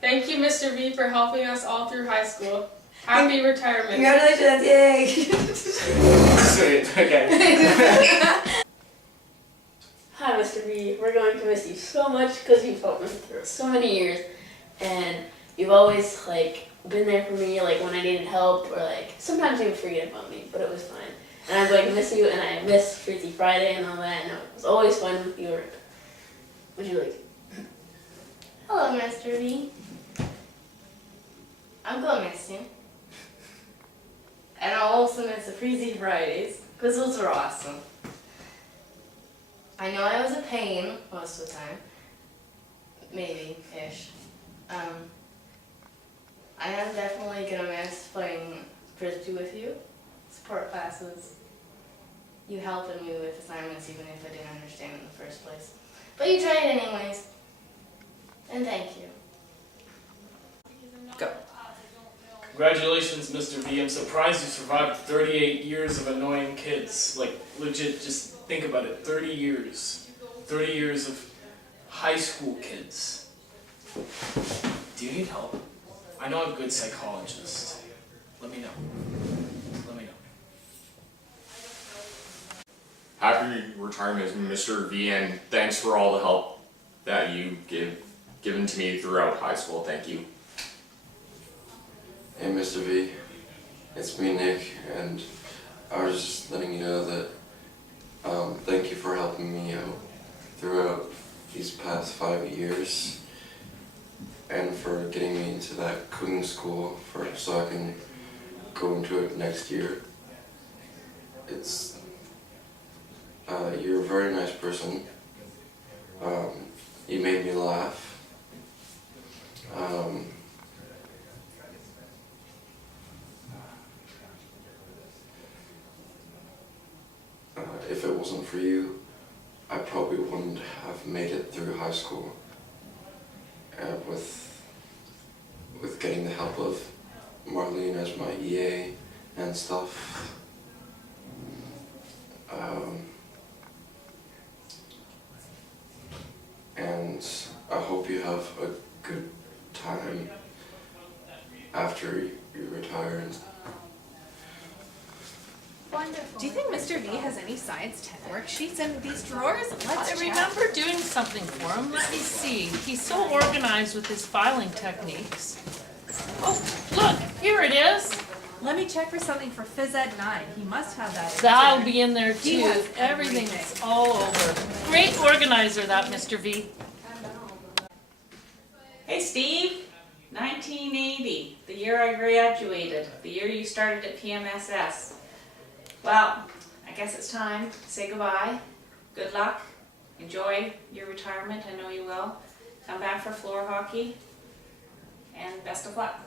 Thank you, Mr. V, for helping us all through high school. Happy retirement. Congratulations, yay! Sweet, okay. Hi, Mr. B. We're going to miss you so much because you've helped me through so many years, and you've always been there for me, when I needed help, or sometimes you would forget about me, but it was fine. And I'm going to miss you, and I miss Freaky Friday and all that, and it was always fun with you. Would you like? Hello, Mr. V. I'm gonna miss you. And I'll also miss the Freezy Fridays, because those were awesome. I know I was a pain most of the time. Maybe-ish. I am definitely gonna miss playing Frisbee with you. Support classes. You helping me with assignments even if I didn't understand in the first place. But you tried anyways. And thank you. Go. Congratulations, Mr. V. I'm surprised you survived 38 years of annoying kids. Legit, just think about it. 30 years. 30 years of high school kids. Do you need help? I know I'm a good psychologist. Let me know. Let me know. Happy retirement, Mr. V, and thanks for all the help that you've given to me throughout high school. Thank you. Hey Mr. V, it's me Nick, and I was just letting you know that thank you for helping me out throughout these past 5 years and for getting me into that cooking school so I can go into it next year. You're a very nice person. You made me laugh. If it wasn't for you, I probably wouldn't have made it through high school with getting the help of Marlene as my EA and stuff. And I hope you have a good time after you retire. Wonderful. Do you think Mr. V has any science 10 worksheets in these drawers? I remember doing something for him. Let me see. He's so organized with his filing techniques. Oh, look, here it is. Let me check for something for Phys Ed 9. He must have that. That'll be in there He too. has Everything's all over. Great organizer, that Mr. V. Hey Steve, 1980, the year I graduated, the year you started at PMSS. Well, I guess it's time to say goodbye. Good luck. Enjoy your retirement, I know you will. Come back for floor hockey, and best of luck.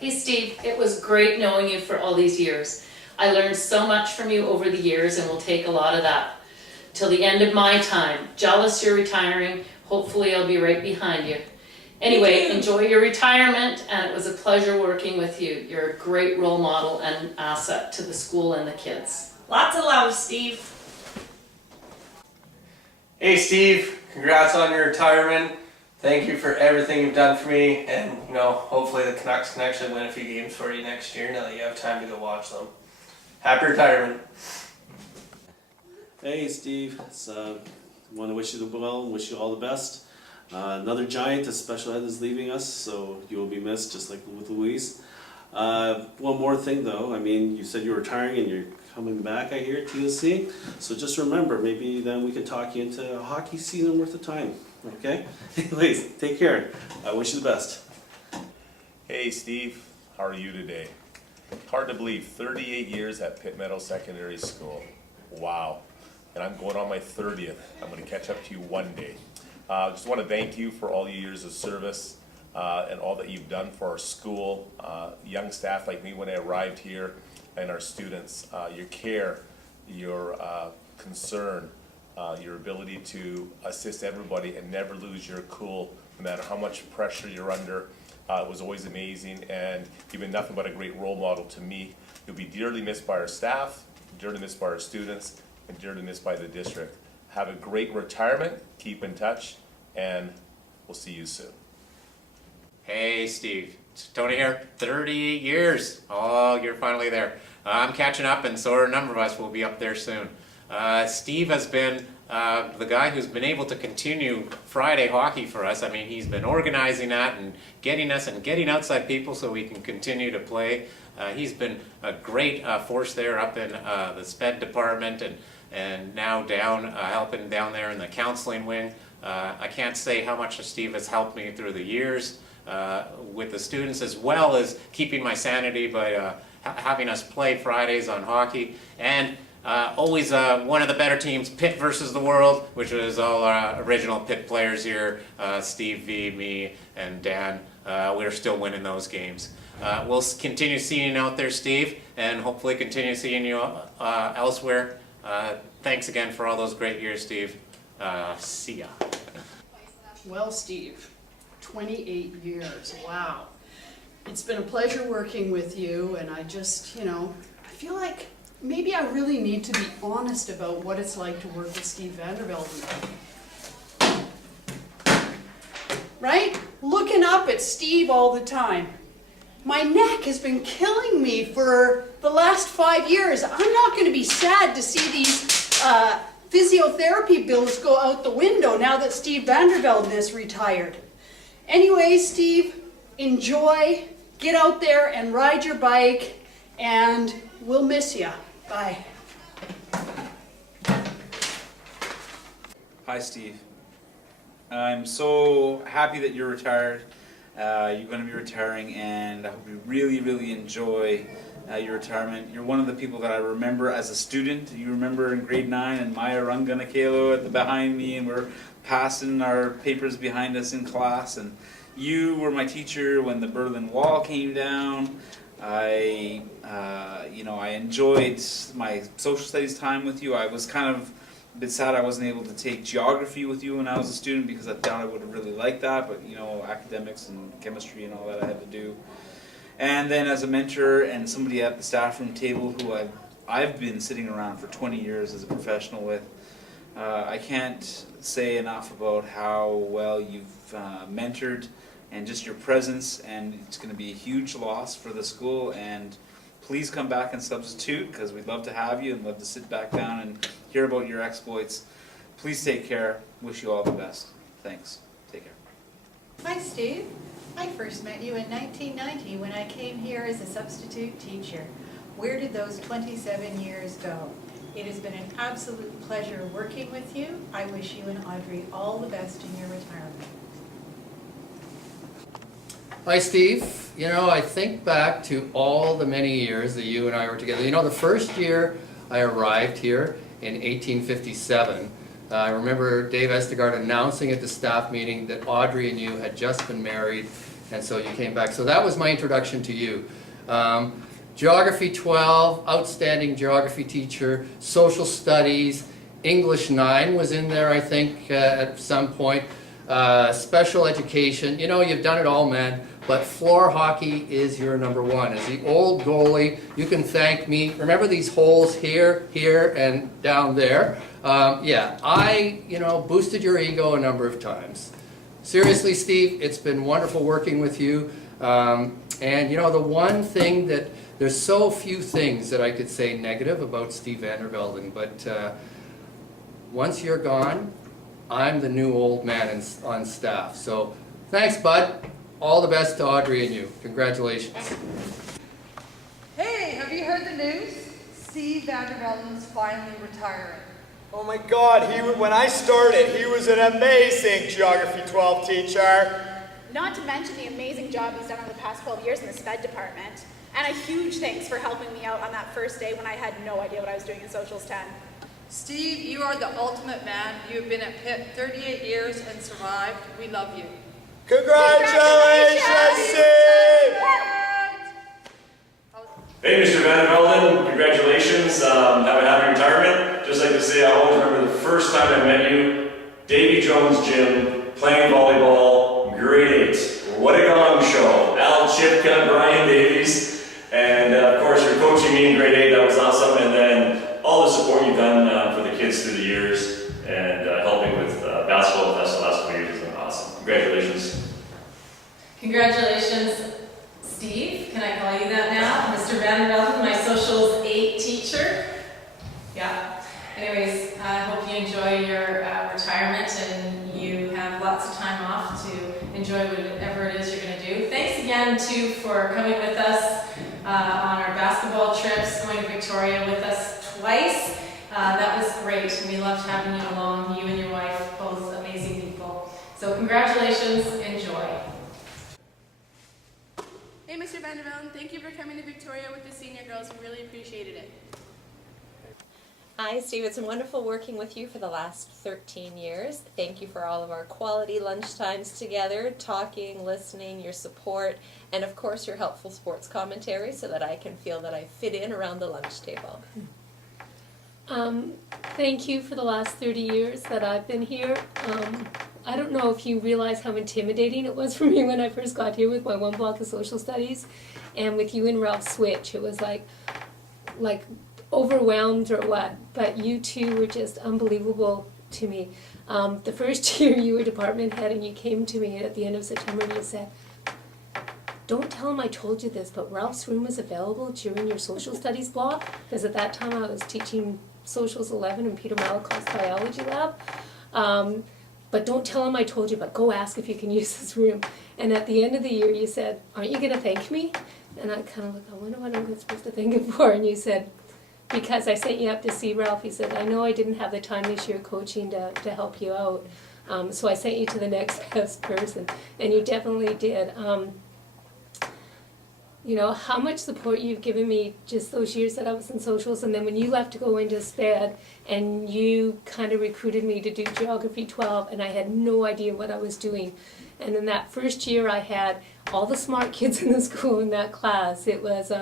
Hey Steve, it was great knowing you for all these years. I learned so much from you over the years and will take a lot of that till the end of my time. Jealous you're retiring. Hopefully I'll be right behind you. Anyway, enjoy your retirement, and it was a pleasure working with you. You're a great role model and an asset to the school and the kids. Lots of love, Steve. Hey Steve, congrats on your retirement. Thank you for everything you've done for me, and hopefully the Canucks can actually win a few games for you next year now that you have time to go watch them. Happy retirement. Hey Steve, want to wish you well and wish you all the best. Another giant, a special ed, is leaving us, so you will be missed just like with Louise. One more thing though, you said you're retiring and you're coming back, I hear, to USC. So just remember, maybe then we can talk you into a hockey season worth of time, okay? Anyways, take care. I wish you the best. Hey Steve, how are you today? Hard to believe, 38 years at Pitt Meadows Secondary School. Wow. And I'm going on my 30th. I'm going to catch up to you one day. Just want to thank you for all your years of service and all that you've done for our school, young staff like me when I arrived here, and our students. Your care, your concern, your ability to assist everybody and never lose your cool no matter how much pressure you're under. It was always amazing, and you've been nothing but a great role model to me. You'll be dearly missed by our staff, dearly missed by our students, and dearly missed by the district. Have a great retirement, keep in touch, and we'll see you soon. Hey, Steve. Tony here. 38 years. Oh, you're finally there. I'm catching up, and so are a number of us. Will be up there soon. Steve has been the guy who's been able to continue Friday hockey for us. I mean, he's been organizing that and getting us and getting outside people so we can continue to play. He's been a great force there up in the SPED department and now down helping down there in the counseling wing. I can't say how much Steve has helped me through the years with the students, as well as keeping my sanity by having us play Fridays on hockey. And always one of the better teams, Pitt versus the world, which was all our original Pitt players here, Steve V, me, and Dan. We're still winning those games. We'll continue seeing you out there, Steve, and hopefully continue seeing you elsewhere. Thanks again for all those great years, Steve. See ya. Well, Steve, 28 years, wow. It's been a pleasure working with you, and I just, I feel like maybe I really need to be honest about what it's like to work with Steve Vandervelde. Right? Looking up at Steve all the time. My neck has been killing me for the last 5 years. I'm not going to be sad to see these physiotherapy bills go out the window now that Steve Vandervelde is retired. Anyway, Steve, enjoy, get out there and ride your bike, and we'll miss you. Bye. Hi, Steve. I'm so happy that you're retired. You're going to be retiring, and I hope you really, really enjoy your retirement. You're one of the people that I remember as a student. You remember in grade 9 and Maya Runganakelo behind me, and we're passing our papers behind us in class, and you were my teacher when the Berlin Wall came down. I enjoyed my social studies time with you. I was kind of a bit sad I wasn't able to take geography with you when I was a student because I thought I would have really liked that, but academics and chemistry and all that I had to do. And then as a mentor and somebody at the staff room table who I've been sitting around for 20 years as a professional with, I can't say enough about how well you've mentored and just your presence, and it's going to be a huge loss for the school. And please come back and substitute, because we'd love to have you and love to sit back down and hear about your exploits. Please take care. Wish you all the best. Thanks. Take care. Hi, Steve. I first met you in 1990 when I came here as a substitute teacher. Where did those 27 years go? It has been an absolute pleasure working with you. I wish you and Audrey all the best in your retirement. Hi, Steve. I think back to all the many years that you and I were together. The first year I arrived here in 1857, I remember Dave Estegard announcing at the staff meeting that Audrey and you had just been married, and so you came back. So that was my introduction to you. Geography 12, outstanding geography teacher, social studies, English 9 was in there, I think, at some point. Special education, you've done it all, man, but floor hockey is your number one. As the old goalie, you can thank me. Remember these holes here, here, and down there? I boosted your ego a number of times. Seriously, Steve, it's been wonderful working with you. And the one thing that, there's so few things that I could say negative about Steve Vandervelde, but once you're gone, I'm the new old man on staff. So thanks, bud. All the best to Audrey and you. Congratulations. Hey, have you heard the news? Steve Vandervelde is finally retiring. Oh my God, when I started, he was an amazing Geography 12 teacher. Not to mention the amazing job he's done over the past 12 years in the SPED department. And a huge thanks for helping me out on that first day when I had no idea what I was doing in Socials 10. Steve, you are the ultimate man. You've been at Pitt 38 years and survived. We love you. Congratulations, Steve! Hey, Mr. Vandervelde, congratulations. Have a happy retirement. Just like to say, I always remember the first time I met you, Davy Jones Gym, playing volleyball, grade 8. What a gong show. Al Chipka, Brian Davies, and of course, you're coaching me in grade 8. That was awesome. And then all the support you've done for the kids through the years and helping with basketball with us the last couple of years has been awesome. Congratulations. Congratulations, Steve. Can I call you that now? Mr. Vandervelden, my socials 8 teacher. Yeah. Anyways, I hope you enjoy your retirement and you have lots of time off to enjoy whatever it is you're going to do. Thanks again, too, for coming with us on our basketball trips, going to Victoria with us twice. That was great. We loved having you along, you and your wife, both amazing people. So congratulations, enjoy. Hey, Mr. Vandervelden, thank you for coming to Victoria with the senior girls. We really appreciated it. Hi, Steve. It's been wonderful working with you for the last 13 years. Thank you for all of our quality lunchtimes together, talking, listening, your support, and of course your helpful sports commentary so that I can feel that I fit in around the lunch table. Thank you for the last 30 years that I've been here. I don't know if you realize how intimidating it was for me when I first got here with my one block of social studies, and with you and Ralph switch. It was like overwhelmed or what, but you two were just unbelievable to me. The first year you were department head and you came to me at the end of September and you said, "Don't tell him I told you this, but Ralph's room is available during your social studies block," because at that time I was teaching Socials 11 in Peter Malikoff's biology lab. "But don't tell him I told you, but go ask if you can use his room." And at the end of the year you said, "Aren't you going to thank me?" And I kind of I wonder what I'm supposed to thank him for. And you said, "Because I sent you up to see Ralph." He said, "I know I didn't have the time this year coaching to help you out. So I sent you to the next best person." And you definitely did. You know, how much support you've given me just those years that I was in socials, and then when you left to go into SPED, and you kind of recruited me to do Geography 12, and I had no idea what I was doing. And in that first year I had all the smart kids in the school in that class. It was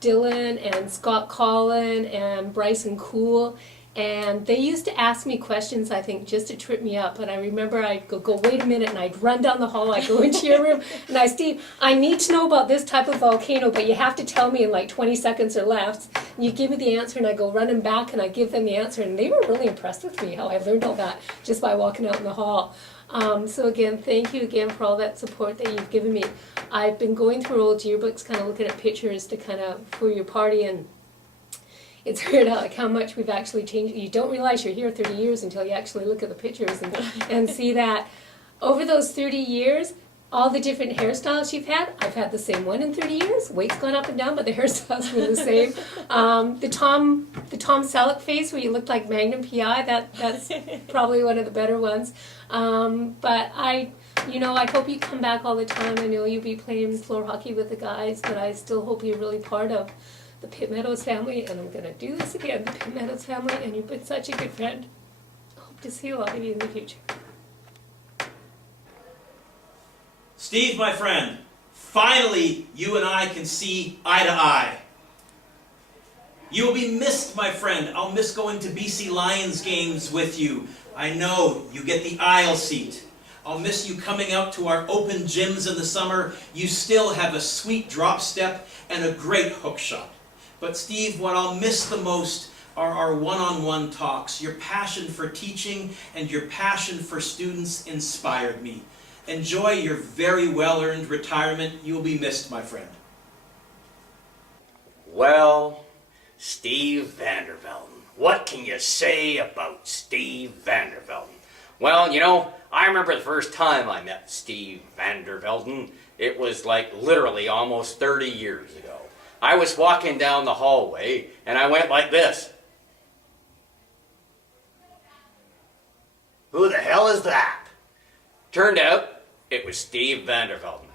Dylan and Scott Collin and Bryson Cool, and they used to ask me questions, I think, just to trip me up. And I remember I'd go wait a minute, and I'd run down the hall, I'd go into your room, and Steve, I need to know about this type of volcano, but you have to tell me in like 20 seconds or less. And you give me the answer, and I go running back, and I give them the answer, and they were really impressed with me, how I learned all that just by walking out in the hall. So again, thank you again for all that support that you've given me. I've been going through old yearbooks, kind of looking at pictures to kind of for your party, and it's weird how much we've actually changed. You don't realize you're here 30 years until you actually look at the pictures and see that over those 30 years, all the different hairstyles you've had, I've had the same one in 30 years. Weight's gone up and down, but the hairstyles were the same. The Tom Selleck face where you looked like Magnum PI, that's probably one of the better ones. But I hope you come back all the time. I know you'll be playing floor hockey with the guys, but I still hope you're really part of the Pitt Meadows family, and I'm going to do this again, the Pitt Meadows family, and you've been such a good friend. I hope to see a lot of you in the future. Steve, my friend, finally you and I can see eye to eye. You will be missed, my friend. I'll miss going to BC Lions games with you. I know you get the aisle seat. I'll miss you coming out to our open gyms in the summer. You still have a sweet drop step and a great hook shot. But Steve, what I'll miss the most are our one-on-one talks. Your passion for teaching and your passion for students inspired me. Enjoy your very well-earned retirement. You'll be missed, my friend. Well, Steve Vandervelden. What can you say about Steve Vandervelden? Well, you know, I remember the first time I met Steve Vandervelden. It was like literally almost 30 years ago. I was walking down the hallway and I went like this. Who the hell is that? Turned out it was Steve Vandervelden.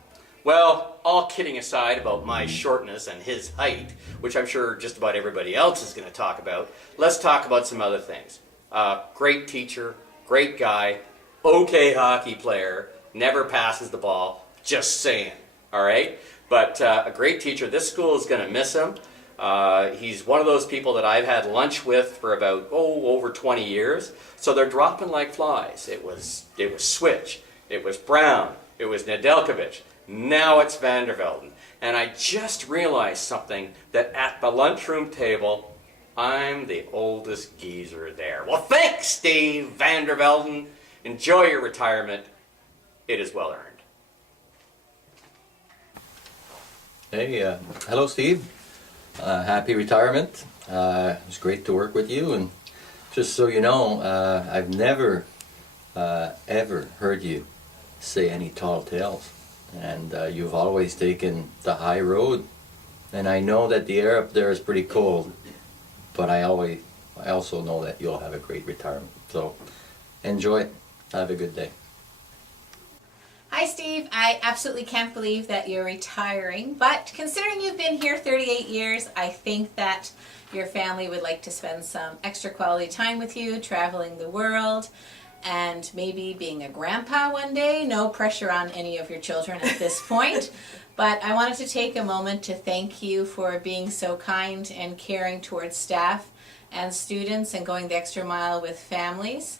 Well, all kidding aside about my shortness and his height, which I'm sure just about everybody else is going to talk about, let's talk about some other things. Great teacher, great guy, okay hockey player, never passes the ball, just saying, all right? But a great teacher. This school is going to miss him. He's one of those people that I've had lunch with for about, over 20 years. So they're dropping like flies. It was Switch, it was Brown, it was Nedeljkovic. Now it's Vandervelden. And I just realized something, that at the lunchroom table, I'm the oldest geezer there. Well, thanks, Steve Vandervelden. Enjoy your retirement. It is well earned. Hey, hello Steve. Happy retirement. It was great to work with you, and just so you know, I've never ever heard you say any tall tales, and you've always taken the high road. And I know that the air up there is pretty cold, but I also know that you'll have a great retirement. So enjoy it. Have a good day. Hi Steve, I absolutely can't believe that you're retiring, but considering you've been here 38 years, I think that your family would like to spend some extra quality time with you, traveling the world, and maybe being a grandpa one day. No pressure on any of your children at this point, but I wanted to take a moment to thank you for being so kind and caring towards staff and students and going the extra mile with families.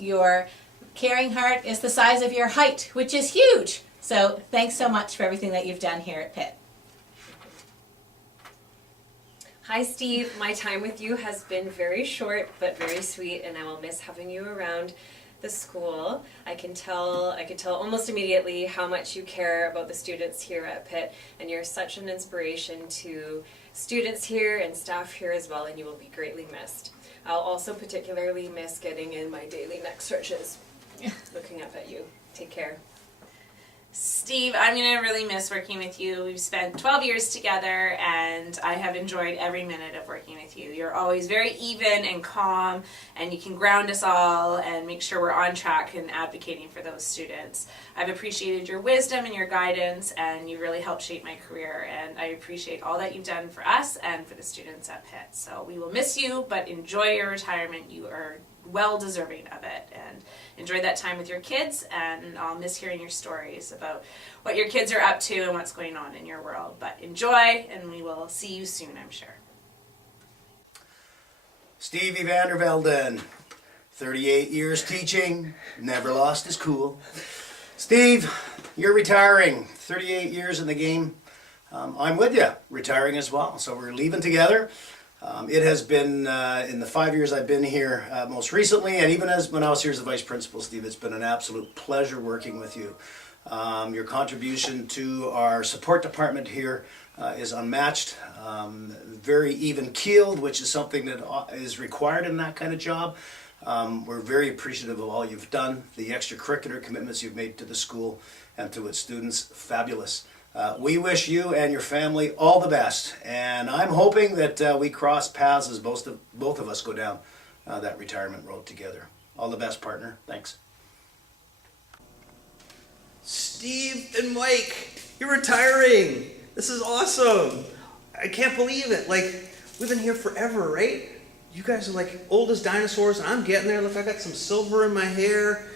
Your caring heart is the size of your height, which is huge. So thanks so much for everything that you've done here at Pitt. Hi Steve, my time with you has been very short but very sweet, and I will miss having you around the school. I can tell almost immediately how much you care about the students here at Pitt, and you're such an inspiration to students here and staff here as well, and you will be greatly missed. I'll also particularly miss getting in my daily neck stretches. Looking up at you. Take care. Steve, I'm going to really miss working with you. We've spent 12 years together, and I have enjoyed every minute of working with you. You're always very even and calm, and you can ground us all and make sure we're on track and advocating for those students. I've appreciated your wisdom and your guidance, and you really helped shape my career, and I appreciate all that you've done for us and for the students at Pitt. So we will miss you, but enjoy your retirement. You are well deserving of it, and enjoy that time with your kids, and I'll miss hearing your stories about what your kids are up to and what's going on in your world. But enjoy, and we will see you soon, I'm sure. Stevie Vandervelden, 38 years teaching, never lost his cool. Steve, you're retiring, 38 years in the game. I'm with you, retiring as well, so we're leaving together. It has been, in the 5 years I've been here most recently, and even when I was here as the vice principal, Steve, it's been an absolute pleasure working with you. Your contribution to our support department here is unmatched, very even-keeled, which is something that is required in that kind of job. We're very appreciative of all you've done, the extracurricular commitments you've made to the school and to its students. Fabulous. We wish you and your family all the best, and I'm hoping that we cross paths as both of us go down that retirement road together. All the best, partner. Thanks. Steve and Mike, you're retiring. This is awesome. I can't believe it. Like, we've been here forever, right? You guys are like old as dinosaurs, and I'm getting there. Look, I got some silver in my hair.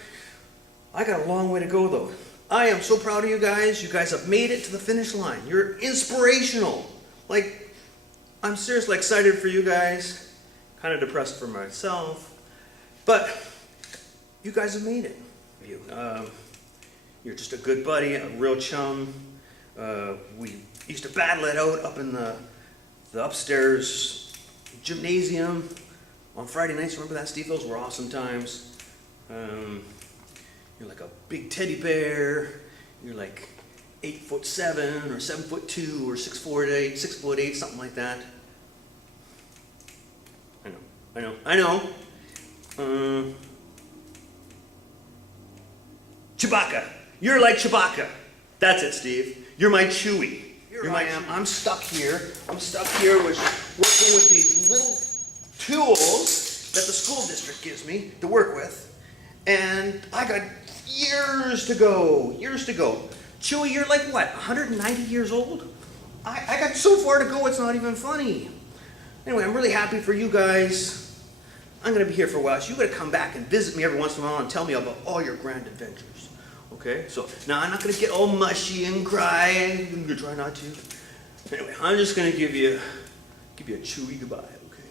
I got a long way to go, though. I am so proud of you guys. You guys have made it to the finish line. You're inspirational. Like, I'm seriously excited for you guys. Kind of depressed for myself. But you guys have made it. You're just a good buddy, a real chum. We used to battle it out up in the upstairs gymnasium on Friday nights. Remember that, Steve? Those were awesome times. You're like a big teddy bear. You're like 8'7" or 7'2" or 6'8", something like that. I know. Chewbacca. You're like Chewbacca. That's it, Steve. You're my Chewie. Here I am. I'm stuck here. Working with these little tools that the school district gives me to work with. And I got years to go. Chewie, you're like what, 190 years old? I got so far to go, it's not even funny. Anyway, I'm really happy for you guys. I'm going to be here for a while, so you got to come back and visit me every once in a while and tell me about all your grand adventures. Okay? So, now I'm not going to get all mushy and cry. I'm going to try not to. Anyway, I'm just going to give you a Chewie goodbye, okay?